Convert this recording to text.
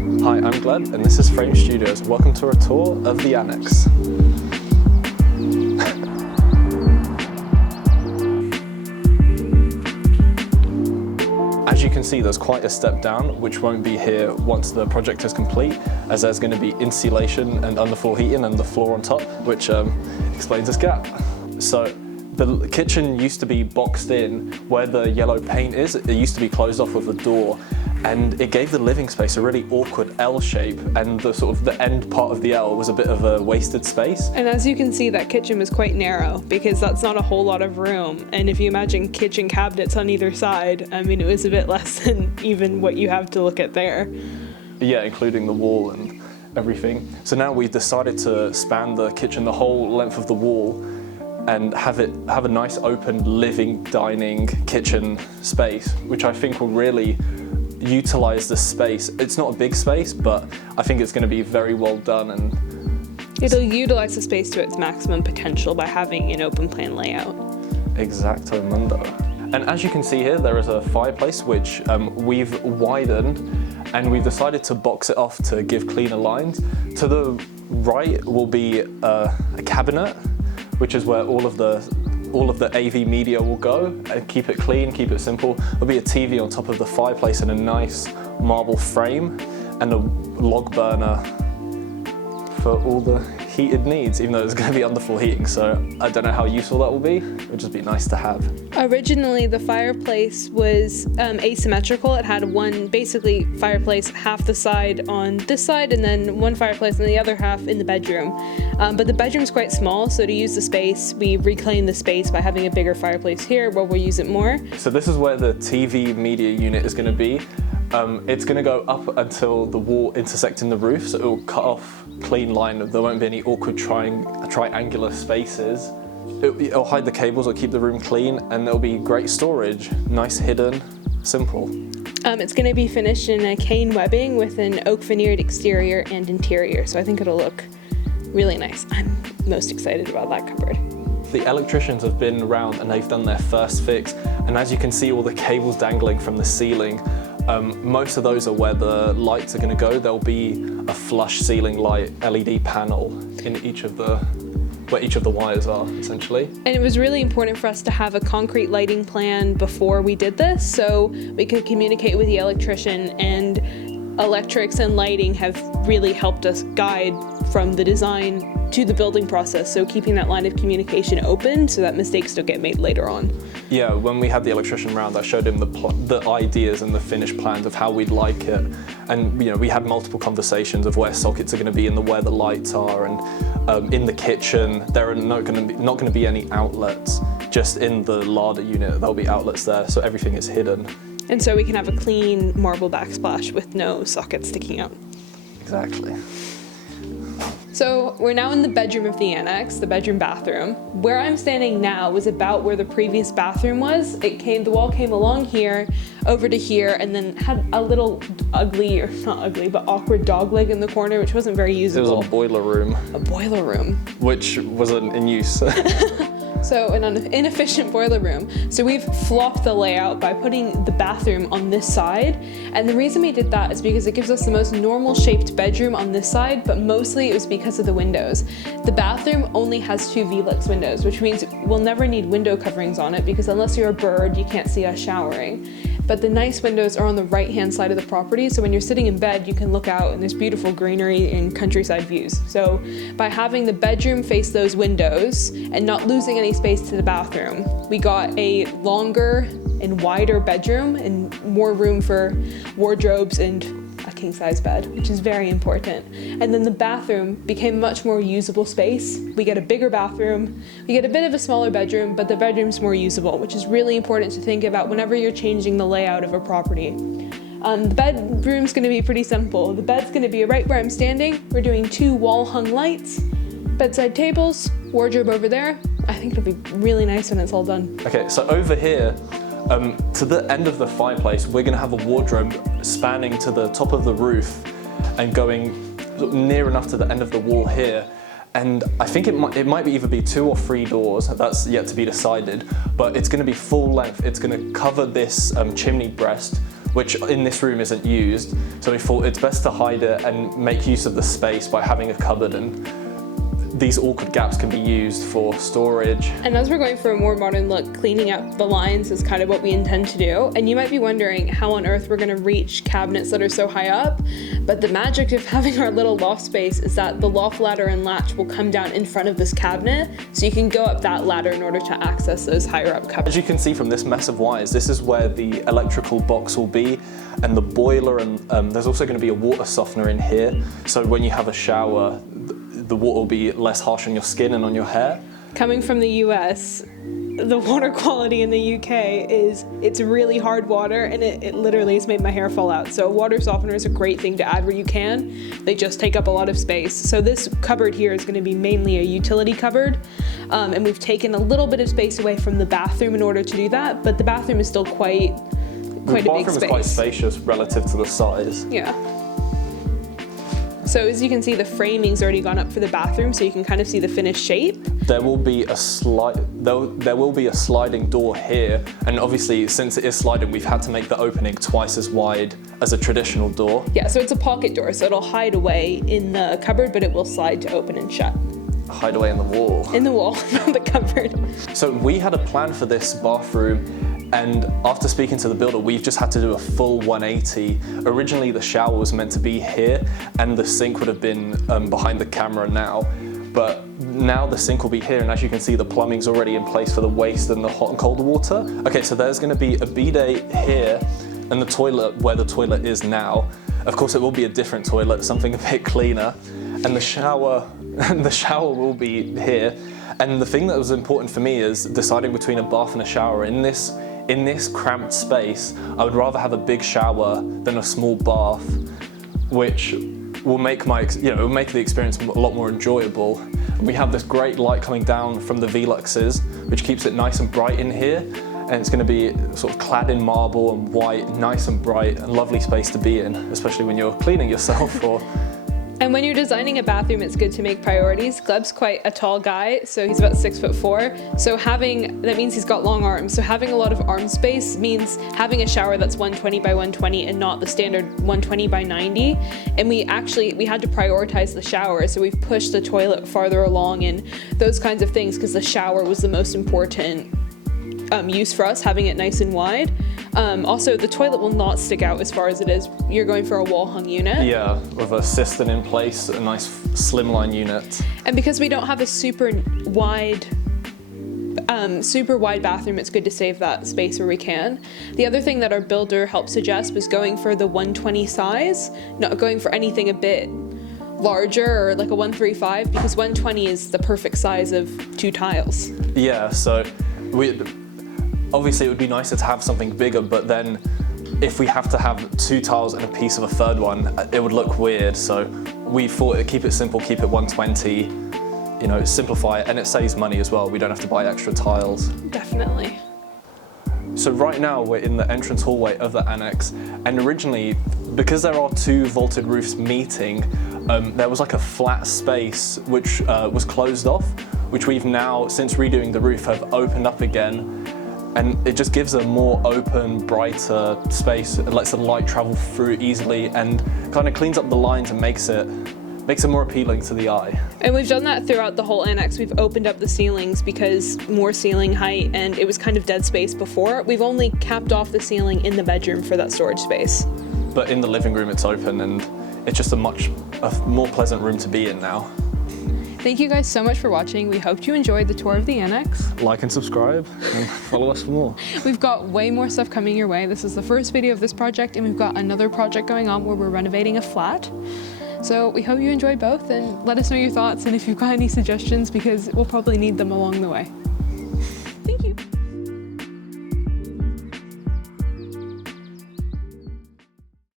Hi, I'm Glenn, and this is Frame Studios. Welcome to a tour of the Annexe. As you can see, there's quite a step down, which won't be here once the project is complete, as there's going to be insulation and underfloor heating and the floor on top, which explains this gap. So the kitchen used to be boxed in where the yellow paint is. It used to be closed off with a door, and it gave the living space a really awkward L shape, and the end part of the L was a bit of a wasted space. And as you can see, that kitchen was quite narrow because that's not a whole lot of room. And if you imagine kitchen cabinets on either side, I mean, it was a bit less than even what you have to look at there. Yeah, including the wall and everything. So now we've decided to span the kitchen the whole length of the wall and have a nice open living, dining, kitchen space, which I think will really utilize the space. It's not a big space, but I think it's going to be very well done, and it'll utilize the space to its maximum potential by having an open plan layout. Exacto mundo. And as you can see here, there is a fireplace which we've widened, and we've decided to box it off to give cleaner lines. To the right will be a cabinet, which is where all of the AV media will go, and keep it clean, keep it simple. There'll be a TV on top of the fireplace and a nice marble frame and a log burner for all the heated needs, even though there's going to be underfloor heating, so I don't know how useful that will be. It would just be nice to have. Originally, the fireplace was asymmetrical. It had one basically fireplace half the side on this side and then one fireplace on the other half in the bedroom. But the bedroom's quite small, so to use the space, we reclaim the space by having a bigger fireplace here where we'll use it more. So this is where the TV media unit is going to be. It's going to go up until the wall intersecting the roof, so it will cut off clean line. There won't be any awkward triangular spaces. It'll hide the cables, it'll keep the room clean, and there'll be great storage, nice hidden, simple. It's going to be finished in a cane webbing with an oak veneered exterior and interior, so I think it'll look really nice. I'm most excited about that cupboard. The electricians have been around and they've done their first fix, and as you can see, all the cables dangling from the ceiling. Most of those are where the lights are going to go. There'll be a flush ceiling light LED panel in where each of the wires are, essentially. And it was really important for us to have a concrete lighting plan before we did this, so we could communicate with the electrician, and electrics and lighting have really helped us guide from the design to the building process, so keeping that line of communication open so that mistakes don't get made later on. Yeah, when we had the electrician round, I showed him the ideas and the finished plans of how we'd like it, and we had multiple conversations of where sockets are going to be and where the lights are, and in the kitchen there are not going to be any outlets. Just in the larder unit there'll be outlets there, so everything is hidden. And so we can have a clean marble backsplash with no sockets sticking out. Exactly. So we're now in the bedroom of the Annexe, the bedroom bathroom. Where I'm standing now was about where the previous bathroom was. The wall came along here, over to here, and then had a little ugly, or not ugly, but awkward dog leg in the corner, which wasn't very usable. It was a boiler room. A boiler room. Which wasn't in use. So an inefficient boiler room. So we've flopped the layout by putting the bathroom on this side. And the reason we did that is because it gives us the most normal shaped bedroom on this side, but mostly it was because of the windows. The bathroom only has 2 Velux windows, which means we'll never need window coverings on it, because unless you're a bird, you can't see us showering. But the nice windows are on the right-hand side of the property, so when you're sitting in bed, you can look out and there's beautiful greenery and countryside views. So by having the bedroom face those windows and not losing any space to the bathroom, we got a longer and wider bedroom and more room for wardrobes and a king-size bed, which is very important. And then the bathroom became much more usable space. We get a bigger bathroom, we get a bit of a smaller bedroom, but the bedroom's more usable, which is really important to think about whenever you're changing the layout of a property. The bedroom's going to be pretty simple. The bed's going to be right where I'm standing. We're doing 2 wall-hung lights, bedside tables, wardrobe over there. I think it'll be really nice when it's all done. Okay, so over here, to the end of the fireplace, we're going to have a wardrobe spanning to the top of the roof and going near enough to the end of the wall here. And I think it might either be 2 or 3 doors, that's yet to be decided, but it's going to be full length. It's going to cover this chimney breast which in this room isn't used. So we thought it's best to hide it and make use of the space by having a cupboard, and these awkward gaps can be used for storage. And as we're going for a more modern look, cleaning up the lines is kind of what we intend to do. And you might be wondering how on earth we're going to reach cabinets that are so high up. But the magic of having our little loft space is that the loft ladder and latch will come down in front of this cabinet. So you can go up that ladder in order to access those higher up cabinets. As you can see from this mess of wires, this is where the electrical box will be, and the boiler, and there's also going to be a water softener in here. So when you have a shower, the water will be less harsh on your skin and on your hair. Coming from the US, the water quality in the UK it's really hard water, and it literally has made my hair fall out. So a water softener is a great thing to add where you can. They just take up a lot of space. So this cupboard here is going to be mainly a utility cupboard, and we've taken a little bit of space away from the bathroom in order to do that, but the bathroom is still quite a big space. The bathroom is quite spacious relative to the size. Yeah. So as you can see, the framing's already gone up for the bathroom, so you can kind of see the finished shape. There will be a sliding door here, and obviously since it is sliding, we've had to make the opening twice as wide as a traditional door. Yeah, so it's a pocket door, so it'll hide away in the cupboard, but it will slide to open and shut. Hide away in the wall. In the wall, not the cupboard. So we had a plan for this bathroom, and after speaking to the builder, we've just had to do a full 180. Originally the shower was meant to be here, and the sink would have been behind the camera now. But now the sink will be here, and as you can see, the plumbing's already in place for the waste and the hot and cold water. Okay, so there's gonna be a bidet here, and the toilet where the toilet is now. Of course, it will be a different toilet, something a bit cleaner. And the shower will be here. And the thing that was important for me is deciding between a bath and a shower. In this cramped space, I would rather have a big shower than a small bath, which will make the experience a lot more enjoyable. We have this great light coming down from the Veluxes, which keeps it nice and bright in here. And it's going to be sort of clad in marble and white, nice and bright, and lovely space to be in, especially when you're cleaning yourself or. And when you're designing a bathroom, it's good to make priorities. Gleb's quite a tall guy, so he's about 6'4". So that means he's got long arms. So having a lot of arm space means having a shower that's 120 by 120 and not the standard 120 by 90. And we had to prioritize the shower, so we've pushed the toilet farther along and those kinds of things, because the shower was the most important use for us, having it nice and wide. Also, the toilet will not stick out as far as it is. You're going for a wall-hung unit. Yeah, with a cistern in place, a nice slimline unit. And because we don't have a super wide bathroom, it's good to save that space where we can. The other thing that our builder helped suggest was going for the 120 size, not going for anything a bit larger or like a 135, because 120 is the perfect size of 2 tiles. Yeah, so obviously it would be nicer to have something bigger, but then if we have to have 2 tiles and a piece of a third one, it would look weird. So we thought, keep it simple, keep it 120, simplify it, and it saves money as well. We don't have to buy extra tiles. Definitely. So right now we're in the entrance hallway of the annex, and originally, because there are 2 vaulted roofs meeting, there was like a flat space which was closed off, which we've now, since redoing the roof, have opened up again. And it just gives a more open, brighter space. It lets the light travel through easily and kind of cleans up the lines and makes it more appealing to the eye. And we've done that throughout the whole annex. We've opened up the ceilings because more ceiling height, and it was kind of dead space before. We've only capped off the ceiling in the bedroom for that storage space. But in the living room it's open, and it's just a more pleasant room to be in now. Thank you guys so much for watching. We hope you enjoyed the tour of the annex. Like and subscribe and follow us for more. We've got way more stuff coming your way. This is the first video of this project, and we've got another project going on where we're renovating a flat. So we hope you enjoyed both, and let us know your thoughts and if you've got any suggestions, because we'll probably need them along the way. Thank you.